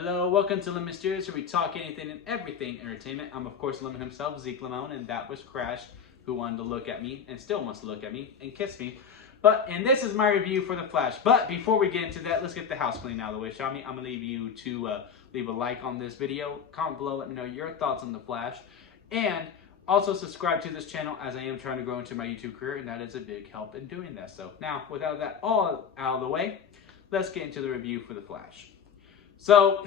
Hello, welcome to Lemon Mysterious, where we talk anything and everything entertainment. I'm, of course, Lemon himself, Zeke Lemon, and that was Crash, who wanted to look at me and still wants to look at me and kiss me. And this is my review for The Flash. But before we get into that, let's get the house clean out of the way, shall we? I'm going to leave you to leave a like on this video, comment below, let me know your thoughts on The Flash, and also subscribe to this channel as I am trying to grow into my YouTube career, and that is a big help in doing that. So now, without that all out of the way, let's get into the review for The Flash. So,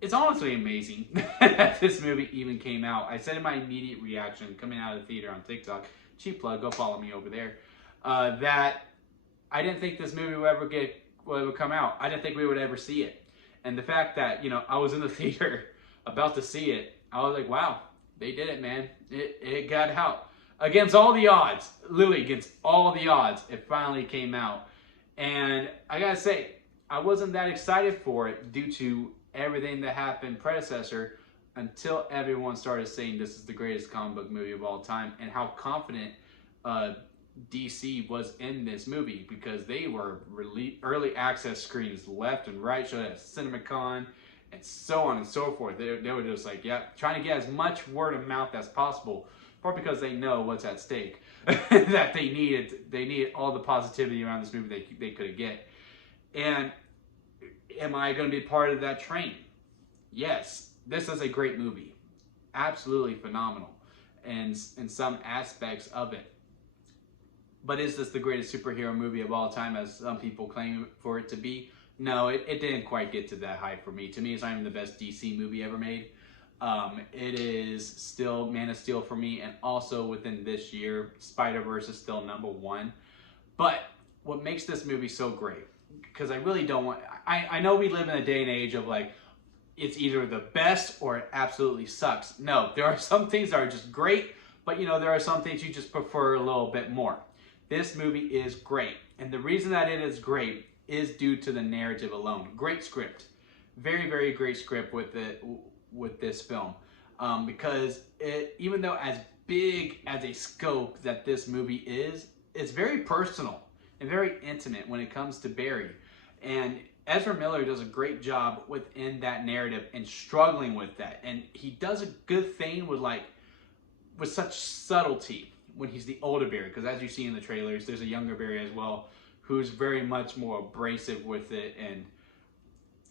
it's honestly amazing that this movie even came out. I said in my immediate reaction coming out of the theater on TikTok, cheap plug, go follow me over there, that I didn't think this movie would ever come out. I didn't think we would ever see it. And the fact that, I was in the theater about to see it, I was like, wow, they did it, man. It got out. Against all the odds, literally against all the odds, it finally came out. And I gotta say, I wasn't that excited for it due to everything that happened predecessor until everyone started saying this is the greatest comic book movie of all time, and how confident DC was in this movie, because they were early access screens left and right, showed at CinemaCon and so on and so forth. They were just like, yeah, trying to get as much word of mouth as possible, partly because they know what's at stake, that they needed all the positivity around this movie they could get. And am I going to be part of that train? Yes. This is a great movie. Absolutely phenomenal in some aspects of it. But is this the greatest superhero movie of all time, as some people claim for it to be? No, it didn't quite get to that height for me. To me, it's not even the best DC movie ever made. It is still Man of Steel for me, and also within this year, Spider-Verse is still #1. But what makes this movie so great, because I really don't want, I know we live in a day and age of like, it's either the best or it absolutely sucks. No, there are some things that are just great, but there are some things you just prefer a little bit more. This movie is great, and the reason that it is great is due to the narrative alone. Great script. Very, very great script with this film. Because even though as big as a scope that this movie is, it's very personal and very intimate when it comes to Barry. And Ezra Miller does a great job within that narrative and struggling with that. And he does a good thing with such subtlety when he's the older Barry. Because as you see in the trailers, there's a younger Barry as well, who's very much more abrasive with it and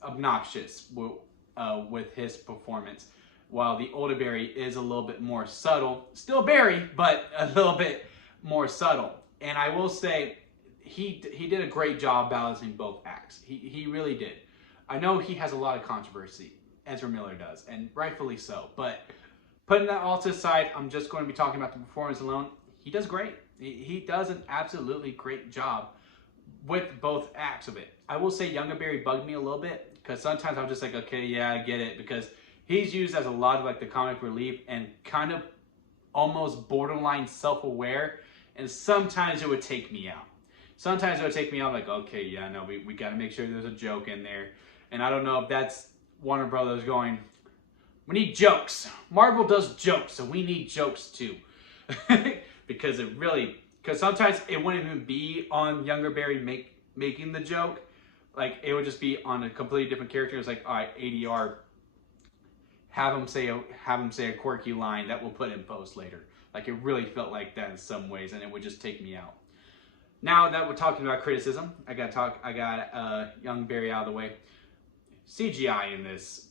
obnoxious with his performance. While the older Barry is a little bit more subtle. Still Barry, but a little bit more subtle. And I will say, he did a great job balancing both acts. He really did. I know he has a lot of controversy, Ezra Miller does, and rightfully so. But putting that all to the side, I'm just going to be talking about the performance alone. He does great. He does an absolutely great job with both acts of it. I will say younger Barry bugged me a little bit, because sometimes I'm just like, okay, yeah, I get it, because he's used as a lot of like the comic relief and kind of almost borderline self-aware, and sometimes it would take me out. Sometimes it would take me out like, okay, yeah, no, we got to make sure there's a joke in there. And I don't know if that's Warner Brothers going, we need jokes. Marvel does jokes, so we need jokes too. Because sometimes it wouldn't even be on younger Barry making the joke. Like, it would just be on a completely different character. It's like, all right, ADR, have him say a quirky line that we'll put in post later. Like, it really felt like that in some ways, and it would just take me out. Now that we're talking about criticism, I got young Barry out of the way. CGI in this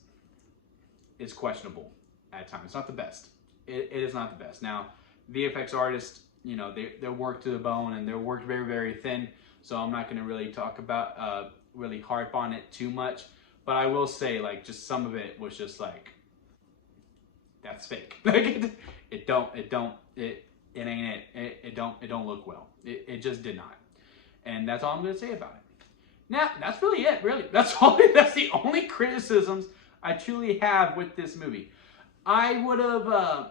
is questionable at times. It's not the best. It is not the best. Now, VFX artists, they're worked to the bone, and they're worked very, very thin. So I'm not going to really talk about, really harp on it too much. But I will say, like, just some of it was just like, that's fake. Like, it ain't it. It don't look well. It just did not. And that's all I'm going to say about it. Now, that's really it, really. That's the only criticisms I truly have with this movie. I would have,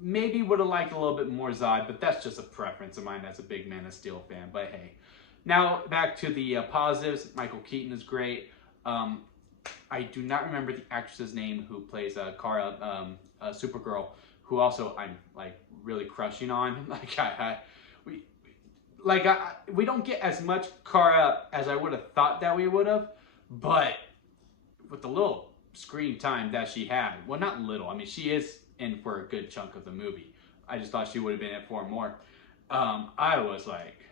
maybe would have liked a little bit more Zod, but that's just a preference of mine as a big Man of Steel fan. But hey. Now, back to the positives. Michael Keaton is great. I do not remember the actress's name who plays Kara, Supergirl, who also I'm like really crushing on. We don't get as much Kara as I would have thought that we would have, but with the little screen time that she had. Well, not little. I mean, she is in for a good chunk of the movie. I just thought she would have been in for more. I was like,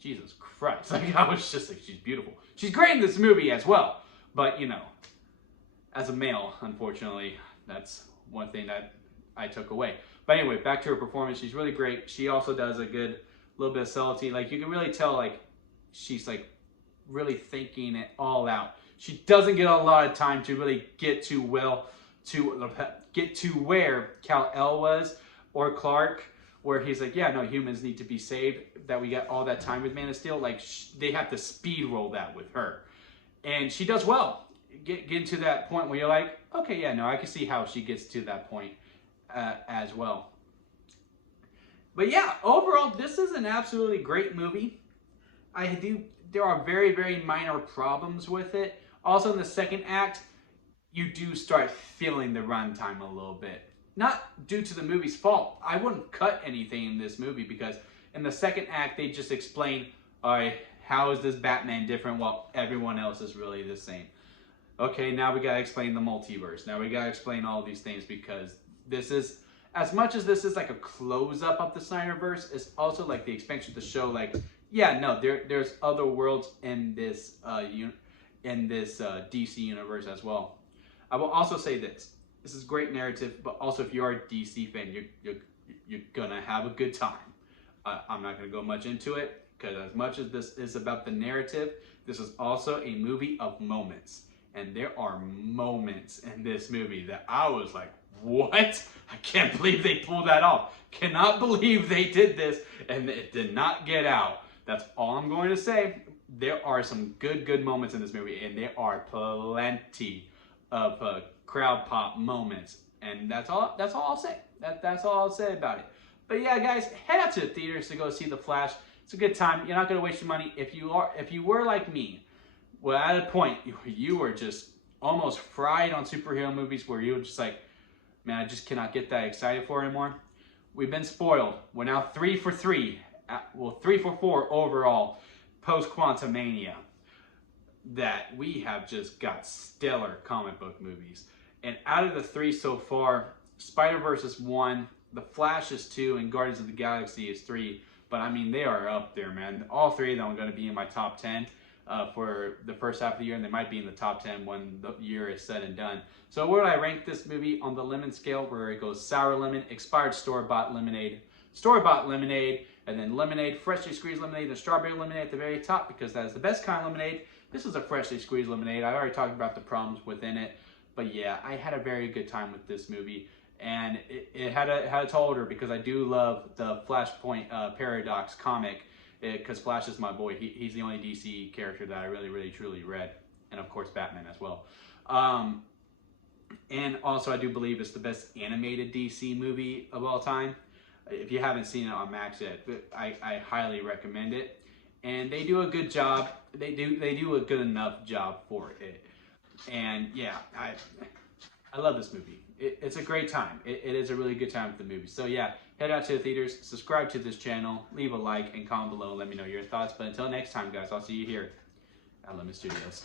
Jesus Christ. Like, I was just like, she's beautiful. She's great in this movie as well. But, you know, as a male, unfortunately, that's one thing that I took away. But anyway, back to her performance. She's really great. She also does a good little bit of subtlety. Like, you can really tell, like, she's, like, really thinking it all out. She doesn't get a lot of time to really get to where Kal-El was, or Clark, where he's like, yeah, no, humans need to be saved, that we got all that time with Man of Steel. Like, they have to speed roll that with her. And she does well. Get to that point where you're like, okay, yeah, no, I can see how she gets to that point as well. But yeah, overall, this is an absolutely great movie. There are very, very minor problems with it. Also, in the second act, you do start feeling the runtime a little bit. Not due to the movie's fault. I wouldn't cut anything in this movie because in the second act, they just explain, all right, how is this Batman different while everyone else is really the same? Okay, now we gotta explain the multiverse. Now we gotta explain all these things because this is, as much as this is like a close-up of the Snyderverse, it's also like the expansion to show like, yeah, no, there's other worlds in this DC universe as well. I will also say this. This is great narrative, but also if you are a DC fan, you're gonna have a good time. I'm not gonna go much into it because as much as this is about the narrative, this is also a movie of moments. And there are moments in this movie that I was like, what? I can't believe they pulled that off. Cannot believe they did this and it did not get out. That's all I'm going to say. There are some good moments in this movie, and there are plenty of crowd pop moments. And that's all I'll say. That's all I'll say about it. But yeah, guys, head out to the theaters to go see The Flash. It's a good time. You're not going to waste your money. If you were like me, well, at a point you were just almost fried on superhero movies where you were just like, man, I just cannot get that excited for anymore. We've been spoiled. We're now 3 for 3. Well, 3 for 4 overall post-Quantumania. That we have just got stellar comic book movies. And out of the 3 so far, Spider-Verse is 1, The Flash is 2, and Guardians of the Galaxy is 3. But I mean, they are up there, man. All 3 of them are going to be in my top 10. For the first half of the year, and they might be in the top 10 when the year is said and done. So where would I rank this movie on the lemon scale, where it goes sour lemon, expired store-bought lemonade, and then lemonade, freshly squeezed lemonade, and strawberry lemonade at the very top, because that is the best kind of lemonade. This is a freshly squeezed lemonade. I already talked about the problems within it, but yeah, I had a very good time with this movie, and it had a tall order because I do love the Flashpoint Paradox comic. Because Flash is my boy. He's the only DC character that I really truly read. And of course Batman as well. And also I do believe it's the best animated DC movie of all time. If you haven't seen it on Max yet, I highly recommend it. And they do a good job. They do a good enough job for it. And yeah, I love this movie. It's a great time. It is a really good time with the movie. So yeah, head out to the theaters, subscribe to this channel, leave a like, and comment below and let me know your thoughts. But until next time, guys, I'll see you here at Lemon Studios.